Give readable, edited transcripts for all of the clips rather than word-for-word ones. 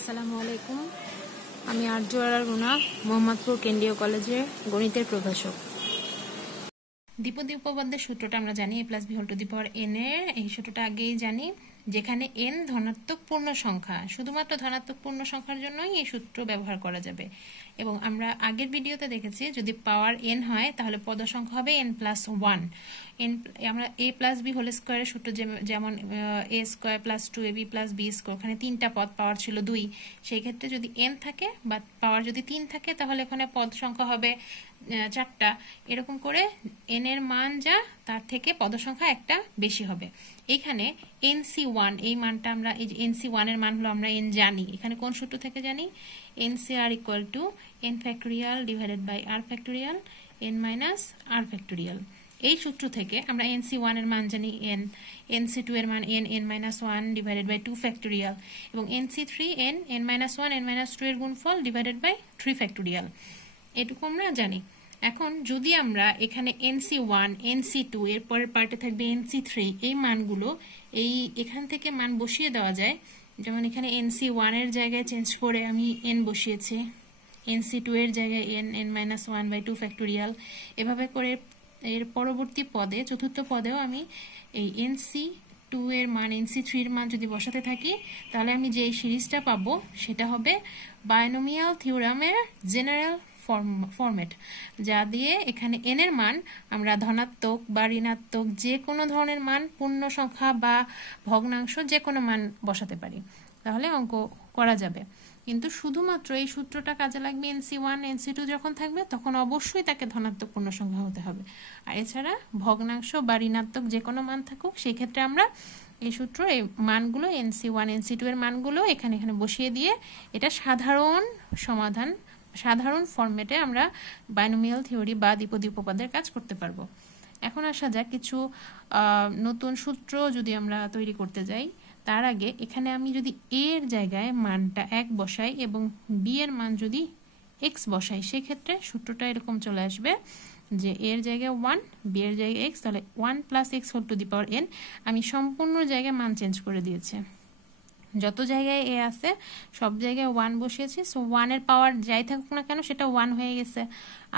আসসালামু আলাইকুম। আমি আরজুয়ারা রুনা, মোহাম্মদপুর কেন্দ্রীয় কলেজের গণিতের প্রভাষক। দ্বিপদী উপপাদ্যের সূত্রটা আমরা জানি a+b^n এর এই সূত্রটা আগেই জানি, যেখানে n ধনাত্মক পূর্ণ সংখ্যা, শুধুমাত্র ধনাত্মক পূর্ণ সংখ্যার জন্যই এই সূত্র ব্যবহার করা যাবে। এবং আমরা আগের ভিডিওতে দেখেছি যদি পাওয়ার n হয় তাহলে পদ সংখ্যা হবে n+1। আমরা a+b² সূত্র যেমন a² + 2ab + b², ওখানে তিনটা পদ পাওয়ার ছিল 2, সেই ক্ষেত্রে যদি n থাকে বা পাওয়ার যদি 3 থাকে তাহলে এখানে পদ সংখ্যা হবে 4টা। এরকম করে n এর মান যা তার থেকে পদ সংখ্যা একটা বেশি হবে। এখানে nc1 এই মানটা আমরা এই যে nc1 এর মান হলো আমরা n জানি, এখানে কোন সূত্র থেকে জানি? ncr = n factorial divided by r factorial n minus r factorial। এই সূত্র থেকে আমরা nc1 এর মান জানি n, nc2 এর মান n n-1 divided by 2 factorial এবং nc3 n n-1 n-2 এর গুণফল divided by 3 factorial। এটুকু আমরা জানি। এখন যদি আমরা এখানে nc1 nc2 এর পরের পার্টে থাকবে nc3 এই মানগুলো এখান থেকে মান বসিয়ে দেওয়া যায়। যেমন এখানে nc1 এর জায়গায় চেঞ্জ করে আমি n বসিয়েছি, nc2 এর জায়গায় n n-1/2 factorial। এভাবে করে এর পরবর্তী পদে চতুর্থ পদেও আমি এই nc2 এর মান nc3 এর মান যদি বসাতে থাকি তাহলে আমি যে সিরিজটা পাবো সেটা হবে বাইনোমিয়াল থিওরামের জেনারেল ফরম্যাট, যা দিয়ে এখানে n এর মান আমরা ধনাত্মক বা ঋণাত্মক যে কোনো ধরনের মান, পূর্ণ সংখ্যা বা ভগ্নাংশ যে কোনো মান বসাতে পারি, তাহলে অঙ্ক করা যাবে। কিন্তু শুধুমাত্র এই সূত্রটা কাজে লাগবে nc1 nc2 যখন থাকবে তখন অবশ্যই তাকে ধনাত্মক পূর্ণ সংখ্যা হতে হবে। আর এছাড়া ভগ্নাংশ বা ঋণাত্মক যে কোনো মান থাকুক সেই ক্ষেত্রে আমরা এই সূত্র এই মানগুলো nc1 nc2 এর মানগুলো এখানে বসিয়ে দিয়ে এটা সাধারণ সমাধান, সাধারণ ফরম্যাটে আমরা বাইনোমিয়াল থিওরি বা দ্বিপদী উপপাদ্যের কাজ করতে পারবো। এখন আসা যাক কিছু নতুন সূত্র যদি আমরা তৈরি করতে যাই, তার আগে এখানে আমি যদি a এর জায়গায় মানটা 1 বসাই এবং b এর মান যদি x বসাই, সেক্ষেত্রে সূত্রটা এরকম চলে আসবে যে a এর জায়গায় 1 b এর জায়গায় x, তাহলে 1 + x^n। আমি সম্পূর্ণ জায়গায় মান চেঞ্জ করে দিয়েছি, যত জায়গায় a আছে সব জায়গায় 1 বসিয়েছি। সো 1 এর পাওয়ার যাই থাকুক না কেন সেটা 1 হয়ে গেছে,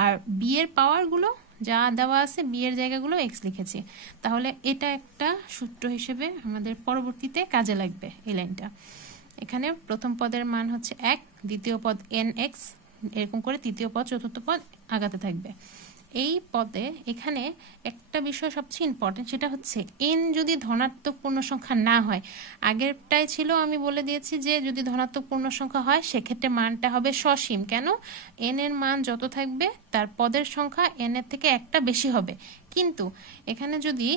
আর b এর পাওয়ারগুলো যা দেওয়া আছে b এর জায়গাগুলো x লিখেছি। তাহলে এটা একটা সূত্র হিসেবে আমাদের পরবর্তীতে কাজে লাগবে এই লাইনটা। এখানে প্রথম পদের মান হচ্ছে 1, দ্বিতীয় পদ nx, এরকম করে তৃতীয় পদ চতুর্থ পদ আগাতে থাকবে। এই পদে এখানে একটা বিষয় সবচেয়ে ইম্পর্টেন্ট, সেটা হচ্ছে n যদি ধনাত্মক পূর্ণ সংখ্যা না হয়, আগেরটাই ছিল আমি বলে দিয়েছি যে যদি ধনাত্মক পূর্ণ সংখ্যা হয় সেক্ষেত্রে মানটা হবে সসীম। কেন? n এর মান যত থাকবে তার পদের সংখ্যা n এর থেকে একটা বেশি হবে। কিন্তু এখানে যদি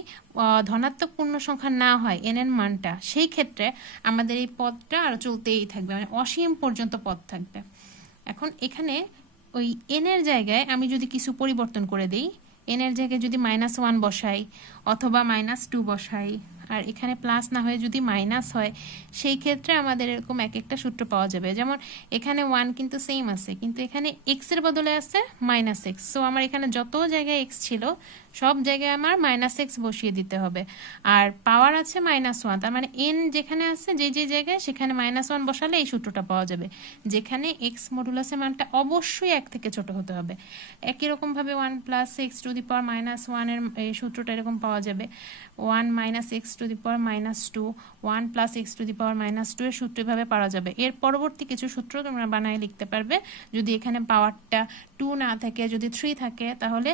ধনাত্মক পূর্ণ সংখ্যা না হয় n এর মানটা, সেই ক্ষেত্রে আমাদের এই পদটা আর চলতেই থাকবে, মানে অসীম পর্যন্ত পদ থাকবে। এখন এখানে ওই n এর জায়গায় আমি যদি কিছু পরিবর্তন করে দেই, n এর জায়গায় যদি -1 বসাই অথবা -2 বসাই, আর এখানে প্লাস না হয়ে যদি মাইনাস হয়, সেই ক্ষেত্রে আমাদের এরকম এক একটা সূত্র পাওয়া যাবে। যেমন এখানে 1 কিন্তু সেম আছে, কিন্তু এখানে x এর বদলে আছে -x। সো আমার এখানে যত জায়গায় x ছিল সব জায়গায় আমার -x বসিয়ে দিতে হবে। আর পাওয়ার আছে -1, তার মানে n যেখানে আছে যে জায়গায় সেখানে -1 বসালে এই সূত্রটা পাওয়া যাবে, যেখানে x মডুলাসের মানটা অবশ্যই 1 থেকে ছোট হতে হবে। একই রকম ভাবে 1 + x⁻1 এর এই সূত্রটা এরকম পাওয়া যাবে 1 - x⁻2 1 + x⁻2 এর সূত্র এভাবে পাওয়া যাবে। এর পরবর্তী কিছু সূত্র তোমরা বানায় লিখতে পারবে। যদি এখানে পাওয়ারটা 2 না থাকে, যদি 3 থাকে, তাহলে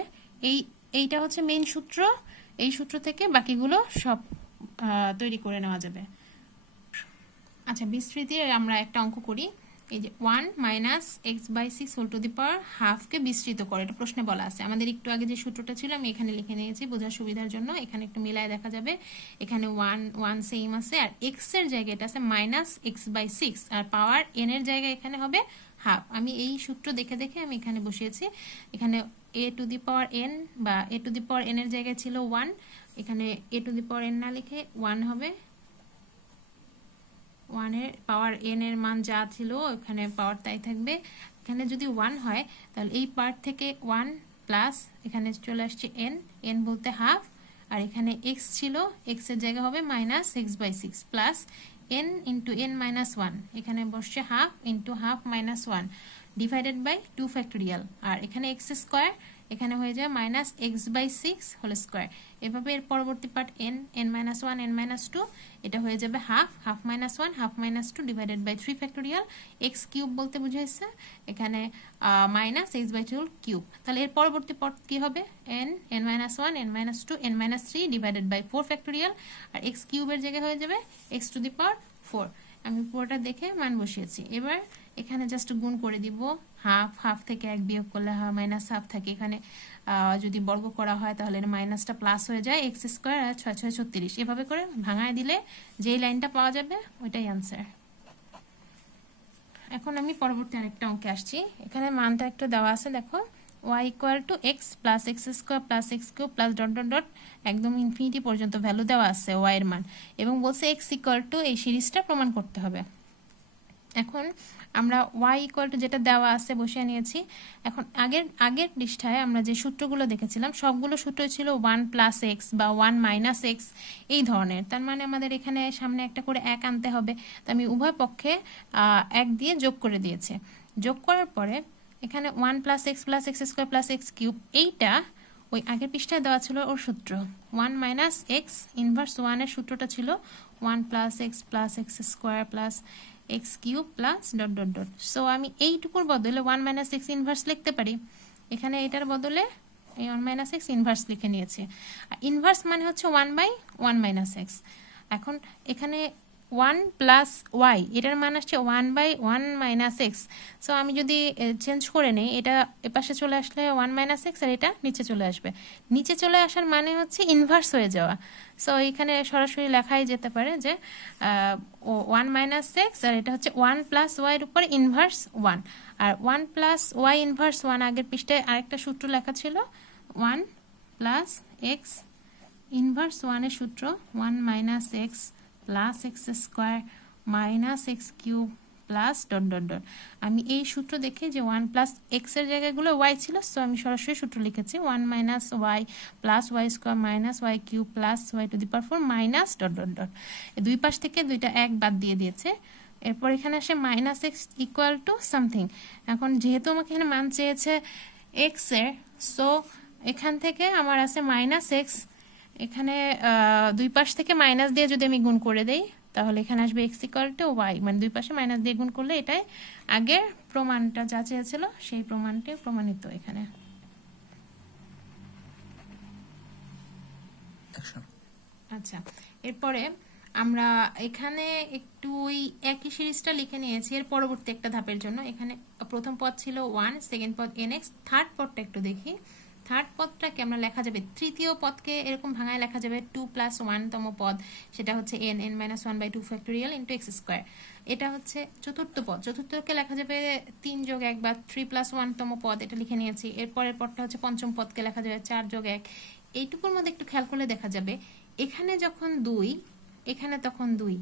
এইটা হচ্ছে মেইন সূত্র। এই সূত্র থেকে বাকিগুলো সব তৈরি করে নেওয়া যাবে। আচ্ছা, বিস্তৃতি আমরা একটা অঙ্ক করি। এই যে 1 - x/6² কে বিস্তৃত করে, এটা প্রশ্নে বলা আছে। আমাদের একটু আগে যে সূত্রটা ছিল আমি এখানে লিখে নিয়েছি বোঝার সুবিধার জন্য, এখানে একটু মিলায় দেখা যাবে। এখানে 1 সেম আছে, আর x এর জায়গায় এটা আছে -x/6, আর পাওয়ার n এর জায়গায় এখানে হবে হাফ। আমি এই সূত্র দেখে আমি এখানে বসিয়েছি। এখানে a⁴n বা a⁴n এর জায়গায় ছিল 1, এখানে a⁴n না লিখে 1 হবে। 1 এর পাওয়ার n এর মান যা ছিল এখানে পাওয়ার তাই থাকবে। এখানে যদি 1 হয় তাহলে এই পার্ট থেকে 1 প্লাস এখানে চলে আসছে n বলতে হাফ, আর এখানে x ছিল, x এর জায়গা হবে -x/6 plus n into n minus one, এখানে বসছে half into half minus one divided by 2 factorial, আর এখানে এক্স স্কোয়ার, এখানে হয়ে যায় minus X by 6 whole square. এভাবে এর পরবর্তী part n minus one n minus two, এটা হয়ে যাবে half minus one half minus two divided by 3 factorial, X cube বলতে বুঝাইছে এখানে মাইনাস এক্স বাই 2 কিউব। তাহলে এর পরবর্তী পার্ট কি হবে n minus one n minus two n minus 3 divided by 4 factorial, আর এক্স কিউবের জায়গায় হয়ে যাবে x টু দি পাওয়ার 4। আমি পুরোটা দেখে মান বসিয়েছি। এবার এখানে জাস্ট গুণ করে দিব, হাফ থেকে 1 বিয়োগ করলে মাইনাস হাফ থাকে, এখানে যদি বর্গ করা হয় তাহলে মাইনাসটা প্লাস হয়ে যায়, এক্স স্কোয়ার আর 6 6 36, এভাবে করে ভাঙায় দিলে যেই লাইনটা পাওয়া যাবে ওইটাই আনসার। এখন আমি পরবর্তী আরেকটা অঙ্কে আসছি। এখানে মানটা একটু দেওয়া আছে, দেখো y equal to x plus x square plus x cube plus dot dot dot একদম ইনফিনিটি পর্যন্ত ভ্যালু দেওয়া আছে y এর মান, এবং বলছে এক্স ইকুয়াল টু এই সিরিজটা প্রমাণ করতে হবে। এখন আমরা y ইকুয়াল টু যেটা দেওয়া আছে বসিয়ে নিয়েছি। এখন আগের পৃষ্ঠায় আমরা যে সূত্রগুলো দেখেছিলাম সবগুলো সূত্র ছিল 1 প্লাস এক্স বা 1 মাইনাস এক্স এই ধরনের, তার মানে আমাদের এখানে সামনে একটা করে 1 আনতে হবে। তো আমি উভয় পক্ষে 1 দিয়ে যোগ করে দিয়েছি। যোগ করার পরে এখানে 1 plus x square plus x cube, এইটা ওই আগের পৃষ্ঠায় দেওয়া ছিল ওর সূত্র। 1 মাইনাস এক্স ইনভার্স 1 এর সূত্রটা ছিল 1 plus x square plus x cube plus dot dot dot. So আমি এইটুকুর বদলে 1 মাইনাস এক্স ইনভার্স লিখতে পারি, এখানে এটার বদলে এই 1 মাইনাস এক্স ইনভার্স লিখে নিয়েছি। ইনভার্স মানে হচ্ছে 1 বাই 1 মাইনাস এক্স। এখন এখানে 1 প্লাস ওয়াই, এটার মান আসছে 1 বাই 1 মাইনাস এক্স। সো আমি যদি চেঞ্জ করে নেই, এটা এপাশে চলে আসলে 1 মাইনাস এক্স, আর এটা নিচে চলে আসবে। নিচে চলে আসার মানে হচ্ছে ইনভার্স হয়ে যাওয়া। সো এখানে সরাসরি লেখাই যেতে পারে যে 1 মাইনাস এক্স, আর এটা হচ্ছে 1 প্লাস ওয়াই এর উপর ইনভার্স 1, আর 1 প্লাস ওয়াই ইনভার্স 1 আগের পৃষ্ঠায় আরেকটা সূত্র লেখা ছিল 1 প্লাস এক্স ইনভার্স 1 এর সূত্র 1 minus x plus x square minus x cube plus dot dot dot. আমি এই সূত্র দেখে যে 1 প্লাস এক্স এর জায়গাগুলো ওয়াই ছিল, সো আমি সরাসরি সূত্র লিখেছি 1 minus y plus y square minus y cube plus y to the power 4 minus dot dot dot. দুই পাশ থেকে দুইটা 1 বাদ দিয়ে দিয়েছে। এরপর এখানে আসে minus x equal to something. এখন যেহেতু আমাকে এখানে মান চেয়েছে এক্স এর, সো এখান থেকে আমার আছে মাইনাস এক্স, এখানে দুই পাশ থেকে মাইনাস দিয়ে যদি আমি গুণ করে দেই তাহলে এখানে আসবে এক্স ইকুয়াল টু ওয়াই, মানে দুই পাশে মাইনাস দিয়ে গুণ করলে এটাই আগের প্রমাণটা যা চেয়েছিল সেই প্রমাণটি প্রমাণিত এখানে। আচ্ছা, এরপরে আমরা এখানে একটু ওই একই সিরিজটা লিখে নিয়েছি এর পরবর্তী একটা ধাপের জন্য। এখানে প্রথম পদ ছিল 1, সেকেন্ড পদ nx, থার্ড পদটা একটু দেখি। থার্ড পদটাকে আমরা লেখা যাবে, তৃতীয় পদকে এরকম ভাঙায় লেখা যাবে 2 প্লাস 1 তম পদ, সেটা হচ্ছে n minus 1 by 2 factorial into x square. এটা হচ্ছে চতুর্থ পদ, চতুর্থকে লেখা যাবে 3 যোগ 1 বা 3 প্লাস 1 তম পদ, এটা লিখে নিয়েছি। এরপরের পদটা হচ্ছে পঞ্চম পদকে লেখা যাবে 4 যোগ 1। এইটুকুর মধ্যে একটু খেয়াল করলে দেখা যাবে এখানে যখন 2 এখানে তখন 2,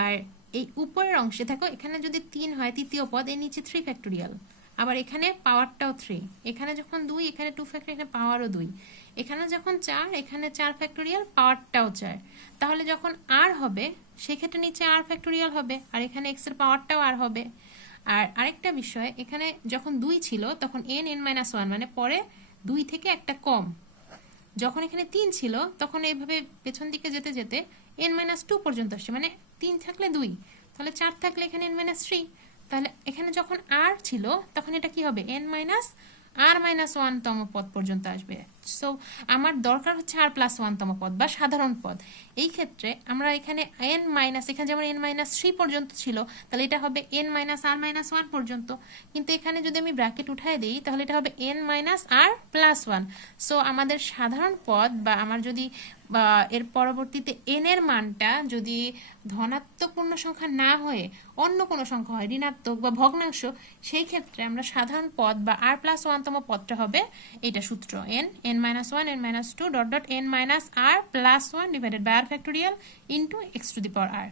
আর এই উপরের অংশে দেখো এখানে যদি 3 হয় তৃতীয় পদ, এর নিচে 3 ফ্যাক্টোরিয়াল, আবার এখানে পাওয়ারটাও 3, এখানে যখন 2 এখানে 2 ফ্যাক্টোরিয়াল, এখানে পাওয়ারও 2, এখানে যখন 4 এখানে 4 ফ্যাক্টোরিয়াল, পাওয়ারটাও 4। তাহলে যখন r হবে সেক্ষেত্রে নিচে r ফ্যাক্টোরিয়াল হবে, আর এখানে x এর পাওয়ারটাও r হবে। আর আরেকটা বিষয়, এখানে যখন 2 ছিল তখন n-1 মানে পরে 2 থেকে একটা কম, যখন এখানে 3 ছিল তখন এইভাবে পেছন দিকে যেতে যেতে n-2 পর্যন্ত আসছে, মানে 3 থাকলে 2, তাহলে 4 থাকলে এখানে n-3, তাহলে এখানে যখন r ছিল তখন এটা কি হবে n-r-1 তম পদ পর্যন্ত আসবে। সো আমার দরকার হচ্ছে r+1 তম পদ বা সাধারণ পদ। এই ক্ষেত্রে আমরা এখানে এখানে যেমন n-3 পর্যন্ত ছিল, তাহলে এটা হবে n-r-1 পর্যন্ত, কিন্তু এখানে যদি আমি ব্র্যাকেট উঠায় দিই তাহলে এটা হবে n-r+1। সো আমাদের সাধারণ পদ বা আমার যদি এর পরবর্তীতে n এর মানটা যদি ধনাত্মক পূর্ণ সংখ্যা না হয়ে অন্য কোনো সংখ্যা হয়, ঋণাত্মক বা ভগ্নাংশ, সেই ক্ষেত্রে আমরা সাধারণ পদ বা r+1 তম পদটা হবে এটা সূত্র n-1 n-2 dot dot n-r+1 divided by r factorial into x to the power r।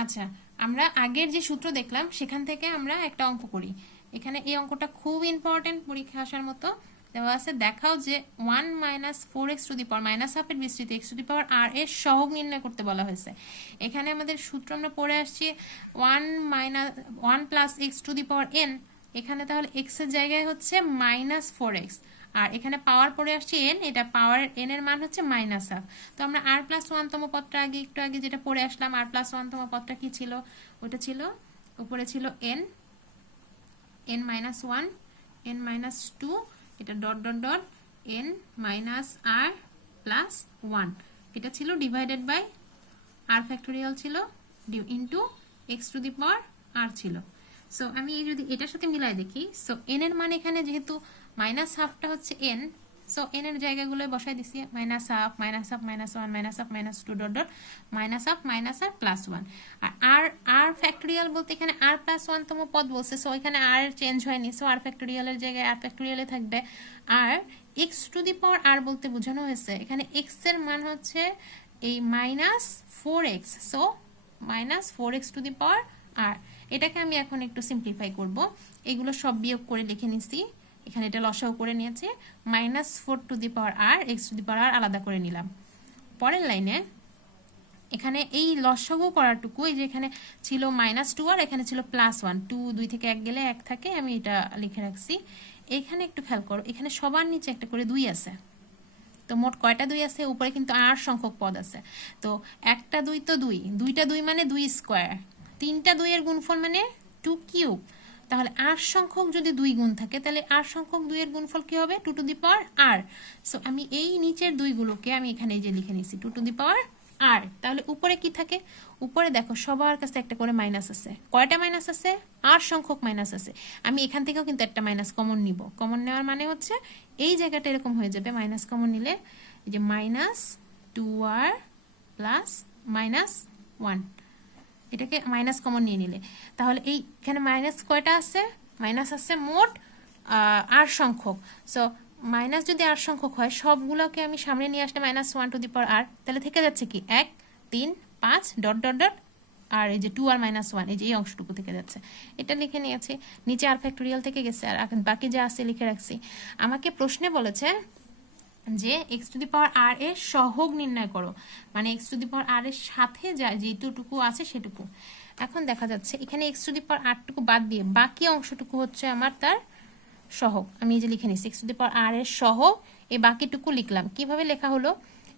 আচ্ছা, আমরা আগের যে সূত্র দেখলাম সেখান থেকে আমরা একটা অঙ্ক করি। এখানে এই অঙ্কটা খুব ইম্পর্টেন্ট, পরীক্ষা আসার মতো। দেওয়া আছে দেখাও যে 1 - 4x টু দি পাওয়ার -1/2 এর বিস্তৃত x to the power r এর সহগ নির্ণয় করতে বলা হয়েছে। এখানে আমাদের সূত্র আমরা পড়ে আসছি 1 + x to the power n, এখানে তাহলে x এর জায়গায় হচ্ছে -4x, আর এখানে পাওয়ার পড়ে আসছে n, এটা পাওয়ার n এর মান হচ্ছে -1/2। তো আমরা r+1 তম পদটা একটু আগে যেটা পড়ে আসলাম, r+1 তম পদটা কি ছিল, ওটা ছিল উপরে ছিল n -1 n - 2, এটা dot dot dot n - r+1, এটা ছিল ডিভাইডেড বাই r ফ্যাক্টোরিয়াল ছিল into x to the power r ছিল। সো আমি যদি এটার সাথে মিলাই দেখি, সো n এর মান এখানে যেহেতু -1/2টা হচ্ছে n, সো n এর জায়গাগুলো বসাই দিছি -1/2 -1 -1 -2 ডট ডট -1 r+1। আর r ফ্যাক্টোরিয়াল বলতে এখানে r+1 তম পদ বলছে, সো এখানে r চেঞ্জ হয়নি, সো r ফ্যাক্টোরিয়ালের জায়গায় r ফ্যাক্টোরিয়ালে থাকবে। আর x to the power r বলতে বোঝানো হয়েছে এখানে x এর মান হচ্ছে এই -4x, so -4x two the power r। এটাকে আমি এখন একটু সিম্পলিফাই করব, এগুলো সব বিয়োগ করে লিখে নিছি, এখানে এটা লসাগু করে নিয়েছে, -4 to the power r, x to the power r আলাদা করে নিলাম। পরের লাইনে এখানে এই লসাগু করাটুকু, এই যে এখানে ছিল -2 আর এখানে ছিল +1, 2 2 থেকে 1 গেলে 1 থাকে, আমি এটা লিখে রাখছি। এখানে একটু খেয়াল করো, এখানে সবার নিচে একটা করে 2 আছে, তো মোট কয়টা 2 আছে, উপরে কিন্তু 8 সংখ্যক পদ আছে, তো একটা 2 তো 2, দুইটা 2 মানে 2 স্কয়ার, তিনটা 2 এর গুণফল মানে 2 কিউব, তাহলে 8 সংখ্যক যদি 2 গুণ থাকে তাহলে 8 সংখ্যক 2 এর গুণফল কি হবে, 2 to the power r। So আমি এই নিচের 2 গুলোকে আমি এখানে এই যে লিখে নিছি 2 টু দি পাওয়ার r। তাহলে উপরে কি থাকে, উপরে দেখো সবার কাছে একটা করে মাইনাস আছে, কয়টা মাইনাস আছে, 8 সংখ্যক মাইনাস আছে। আমি এখান থেকেও কিন্তু একটা মাইনাস কমন নিব, কমন নেওয়ার মানে হচ্ছে এই জায়গাটা এরকম হয়ে যাবে, মাইনাস কমন নিলে এই যে -2r + -1, এটাকে মাইনাস কমন নিয়ে নিলে তাহলে এইখানে মাইনাস কয়টা আছে, মাইনাস আছে মোট 8 সংখ্যক। সো মাইনাস যদি 8 সংখ্যক হয় সবগুলোকে আমি সামনে নিয়ে আসলে -1 টু দি পাওয়ার r, তাহলে থেকে যাচ্ছে কি 1 3 5 ডট ডট ডট, আর এই যে 2r - 1, এই যে এই অংশটুকু থেকে যাচ্ছে, এটা লিখে নিয়েছি। নিচে r ফ্যাক্টোরিয়াল থেকে গেছে, আর বাকি যা আছে লিখে রাখছি। আমাকে প্রশ্নে বলেছে যে x to the power r এর সহগ নির্ণয় করো, মানে x to the power r এর সাথে যা যেটুকু আছে সেটুকু। এখন দেখা যাচ্ছে এখানে x to the power r টুকু বাদ দিয়ে বাকি অংশটুকু হচ্ছে আমার তার সহগ, আমি এই যে লিখে নিছি x to the power r এর সহগ, এই বাকিটুকু লিখলাম। কিভাবে লেখা হলো,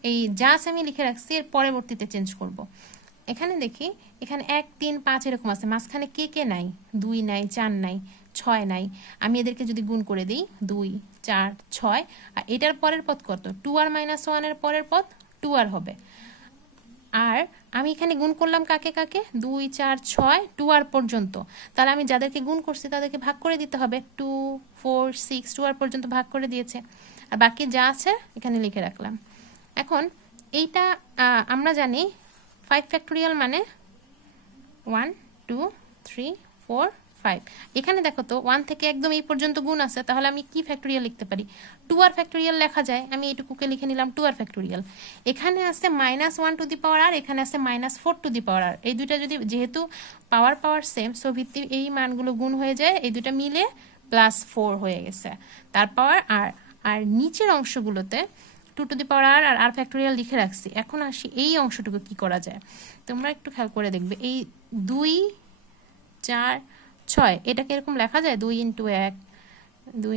এই জাস্ট আমি লিখে রাখছি, এর পরবর্তীতে চেঞ্জ করব। এখানে দেখি এখানে 1 3 5 এরকম আছে, মাঝখানে কে কে নাই, 2 নাই, 4 নাই, 6 নাই। আমি এদেরকে যদি গুণ করে দিই 2 4 6, আর এটার পরের পদ কত, 2r - 1 এর পরের পদ 2r হবে। আর আমি এখানে গুণ করলাম কাকে কাকে, 2 4 6 2r পর্যন্ত, তাহলে আমি যাদেরকে গুণ করছি তাদেরকে ভাগ করে দিতে হবে, 2 4 6 2r পর্যন্ত ভাগ করে দিয়েছে, আর বাকি যা আছে এখানে লিখে রাখলাম। এখন এইটা আমরা জানি 5 ফ্যাক্টোরিয়াল মানে 1 2 3 4 5, এখানে দেখো তো 1 থেকে একদম এই পর্যন্ত গুণ আছে, তাহলে আমি কি ফ্যাক্টোরিয়াল লিখতে পারি, 2r ফ্যাক্টোরিয়াল লেখা যায়, আমি এইটুকুকে লিখে নিলাম 2r ফ্যাক্টোরিয়াল। এখানে আছে -1 টু দি পাওয়ার r, এখানে আছে -4 টু দি পাওয়ার r, এই দুইটা যদি যেহেতু পাওয়ার সেম, সো ভিত্তি এই মানগুলো গুণ হয়ে যায়, এই দুইটা মিলে +4 হয়ে গেছে তার পাওয়ার r। আর নিচের অংশগুলোতে 2 টু দি পাওয়ার r আর r ফ্যাক্টোরিয়াল লিখে রাখছি। এখন আসি এই অংশটুকু কি করা যায়, তোমরা একটু খেয়াল করে দেখবে, এই 2 4 6 এটাকে এরকম লেখা যায় 2 × 1 2 × 2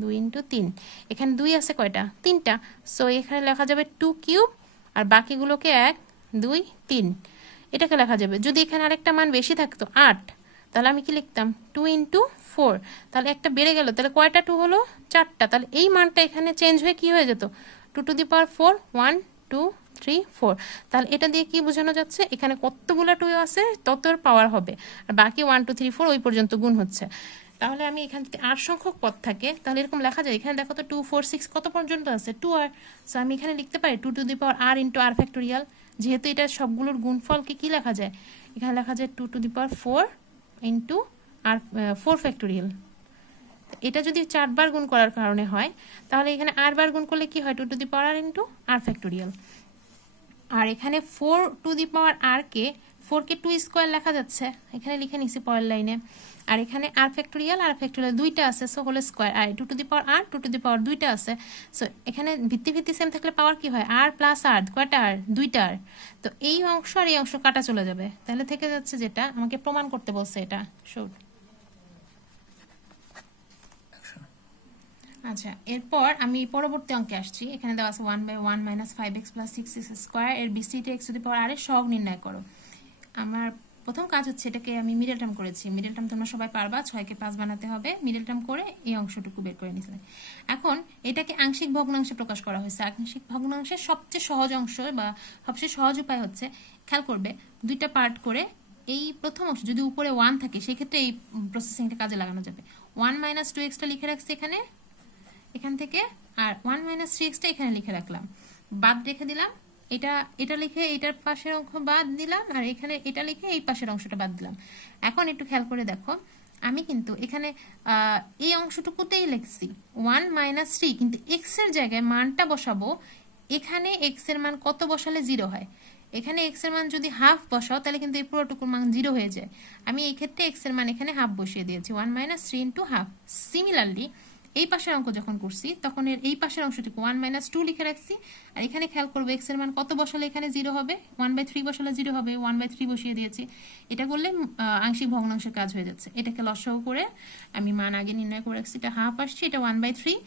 2 × 3, এখানে 2 আছে কয়টা, 3টা, সো এখানে লেখা যাবে 2 কিউব, আর বাকিগুলোকে 1 2 3, এটাকে লেখা যাবে। যদি এখানে আরেকটা মান বেশি থাকতো 8, তাহলে আমি কি লিখতাম 2 × 4, তাহলে একটা বেড়ে গেল, তাহলে কয়টা 2 হলো, 4টা, তাহলে এই মানটা এখানে চেঞ্জ হয়ে কি হয়ে যেত, 2 টু দি পাওয়ার 4 1 2 3 4। তাহলে এটা দিয়ে কি বোঝানো যাচ্ছে, এখানে কতগুলো 2 আছে ততর পাওয়ার হবে, আর বাকি 1 2 3 4 ওই পর্যন্ত গুণ হচ্ছে। তাহলে আমি এখান থেকে 8 সংখ্যক পদ থাকে, তাহলে এরকম লেখা যায়, এখানে দেখো তো 2 4 6 কত পর্যন্ত আছে 2r, সো আমি এখানে লিখতে পারি 2 to the power r × r factorial, যেহেতু এটা সবগুলোর গুণফলকে কি লেখা যায়, এখানে লেখা যায় 2 to the power 4 × r 4 factorial. এটা যদি 4 বার গুণ করার কারণে হয়, তাহলে এখানে r বার গুণ করলে কি হয়, 2 to the power r × r factorial. আর এখানে 4 টু দি পাওয়ার r কে 4 কে 2 স্কয়ার লেখা যাচ্ছে, এখানে লিখে নিছি পরের লাইনে। আর এখানে r ফ্যাক্টোরিয়াল দুইটা আছে, সো হোল স্কয়ার। আর 2 to the power r 2 to the power দুইটা আছে, সো এখানে ভিত্তি সেম থাকলে পাওয়ার কি হয়, r প্লাস r, কয়টা r, দুইটা r। তো এই অংশ আর এই অংশ কাটা চলে যাবে, তাহলে থেকে যাচ্ছে যেটা আমাকে প্রমাণ করতে বলছে এটা। শুট আচ্ছা, এরপর আমি পরবর্তী অঙ্কে আসছি। এখানে দেওয়া আছে 1/1 - 5x + 6x স্কয়ার এর বিস্তৃত x to the power r এর সহগ নির্ণয় করো। আমার প্রথম কাজ হচ্ছে এটাকে আমি মিডল টার্ম করেছি। মিডল টার্ম তোমরা সবাই পারবা, 6 কে 5 বানাতে হবে। মিডল টার্ম করে এই অংশটুকু বের করে নিয়েছি। এখন এটাকে আংশিক ভগ্নাংশে প্রকাশ করা হয়েছে। আংশিক ভগ্নাংশের সবচেয়ে সহজ অংশ বা সবচেয়ে সহজ উপায় হচ্ছে, খেয়াল করবে দুইটা পার্ট করে এই প্রথম অংশ যদি উপরে 1 থাকে সেই ক্ষেত্রে এই প্রসেসিংটা কাজে লাগানো যাবে। 1 - 2x টা লিখে রাখছি এখান থেকে, আর 1 - 3x টা এখানে লিখে রাখলাম, বাদ রেখে দিলাম। এটা লিখে এটার পাশের অংশ বাদ দিলাম, আর এখানে এটা লিখে এই পাশের অংশটা বাদ দিলাম। এখন একটু খেয়াল করে দেখো, আমি কিন্তু এখানে এই অংশটুকুতেই লিখছি 1 - 3, কিন্তু x এর জায়গায় মানটা বসাবো। এখানে x এর মান কত বসালে 0 হয়? এখানে x এর মান যদি হাফ বসাও তাহলে কিন্তু এই পুরোটুকুর মান 0 হয়ে যায়। আমি এই ক্ষেত্রে x এর মান এখানে হাফ বসিয়ে দিয়েছি, 1 - 3 × হাফ। সিমিলারলি এই পাশের অঙ্ক যখন করছি তখন এর এই পাশের অংশটুকু 1 - 2 লিখে রাখছি। আর এখানে খেয়াল করবে x এর মান কত বসালে এখানে 0 হবে, 1/3 বসালে 0 হবে, 1/3 বসিয়ে দিয়েছি। এটা করলে আংশিক ভগ্নাংশের কাজ হয়ে যাচ্ছে। এটাকে লসাগু করে আমি মান আগে নির্ণয় করে রাখছি, এটা হাফ আসছে, এটা 1/3।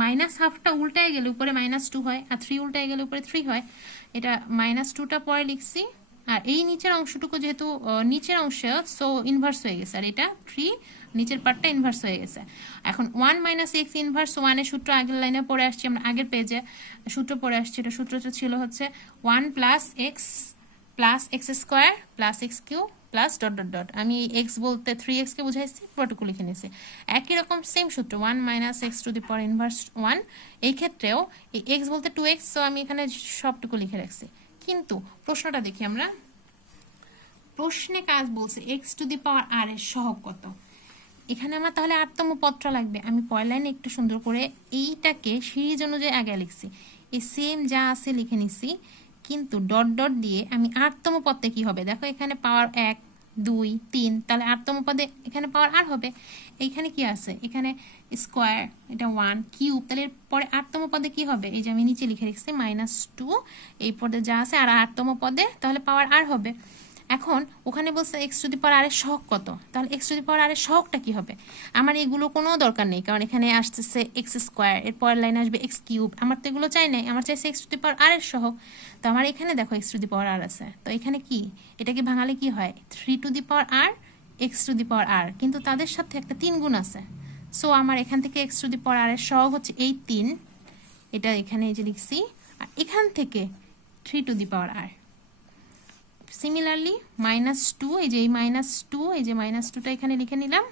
মাইনাস হাফটা উল্টায় গেলে উপরে -2 হয়, আর 3 উল্টায় গেলে উপরে 3 হয়। এটা -2টা পরে লিখছি। আর এই নিচের অংশটুকু যেহেতু নিচের অংশ, সো ইনভার্স হয়ে গেছে, আর এটা 3 নিচের পার্টটা ইনভার্স হয়ে গেছে। এখন 1 - x ইনভার্স 1 এর সূত্র আগের লাইনে পড়ে আসছি, আমরা আগের পেজে সূত্র পড়ে আসছি। এটা সূত্রটা ছিল হচ্ছে 1 + x + x² + x³ +... আমি x বলতে 3x কে বুঝাইছি, পুরোটুকু লিখে নিয়েছি। একই রকম সেম সূত্র 1 - x to the power inverse 1। এই ক্ষেত্রেও এই x বলতে 2x, সো আমি এখানে সবটুকু লিখে রাখছি। কিন্তু প্রশ্নটা দেখি আমরা। প্রশ্নে কাজ বলছে x to the power r এর সহগ কত। এখানে আমার তাহলে আটতম পদটা লাগবে। আমি পরের লাইনে একটু সুন্দর করে এইটাকে সিরিজ অনুযায়ী আগে লিখছি, এই সেম যা আছে লিখে নিছি, কিন্তু ডট ডট দিয়ে আমি আটতম পদে কি হবে দেখো, এখানে পাওয়ার 1 2 3, তাহলে আটতম পদে এখানে পাওয়ার আর হবে। এইখানে কি আছে, এখানে স্কয়ার, এটা 1 কিউব, তাহলে পরে আটতম পদে কি হবে, এই যে আমি নিচে লিখে রেখেছি -2, এই পদে যা আছে, আর আটতম পদে তাহলে পাওয়ার আর হবে। এখন ওখানে বলছে x to the power r এর সহগ কত, তাহলে x to the power r এর সহগটা কি হবে। আমার এগুলো কোনো দরকার নেই, কারণ এখানে আসতেছে x², এর পরের লাইনে আসবে x³। আমার তো এগুলো চাই নাই, আমার চাইছে x to the power r এর সহগ। তো আমার এখানে দেখো x to the power r আছে, তো এখানে কি, এটাকে ভাঙালে কি হয়, 3 two the power r x to the power r, কিন্তু তাদের সাথে একটা 3 গুণ আছে। সো আমার এখান থেকে x to the power r এর সহগ হচ্ছে এই 3, এটা এখানে এই যে লিখছি, আর এখান থেকে 3 two the power r। Similarly -2, এই যে -2, এই যে -2টা এখানে লিখে নিলাম।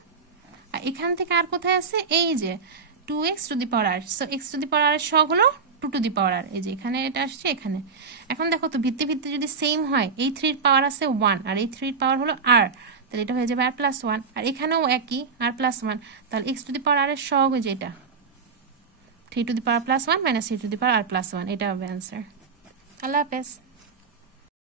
আর এখান থেকে আর কোথায় আছে, এই যে 2x two the power r, so x to the power r এর সহগ হলো 2 টু দি পাওয়ার r, এই যে এখানে এটা আসছে এখানে। এখন দেখো তো ভিত্তি যদি সেম হয়, এই 3 এর পাওয়ার আছে 1, আর এই 3 এর পাওয়ার হলো r, তাহলে এটা হয়ে যাবে r+1, আর এখানেও একই r+1, তাহলে x to the power r এর সহগ হয়ে যে এটা 3 two the power +1 - 3 two the power r+1, এটা হবে आंसर। আল্লাহ হাফেজ।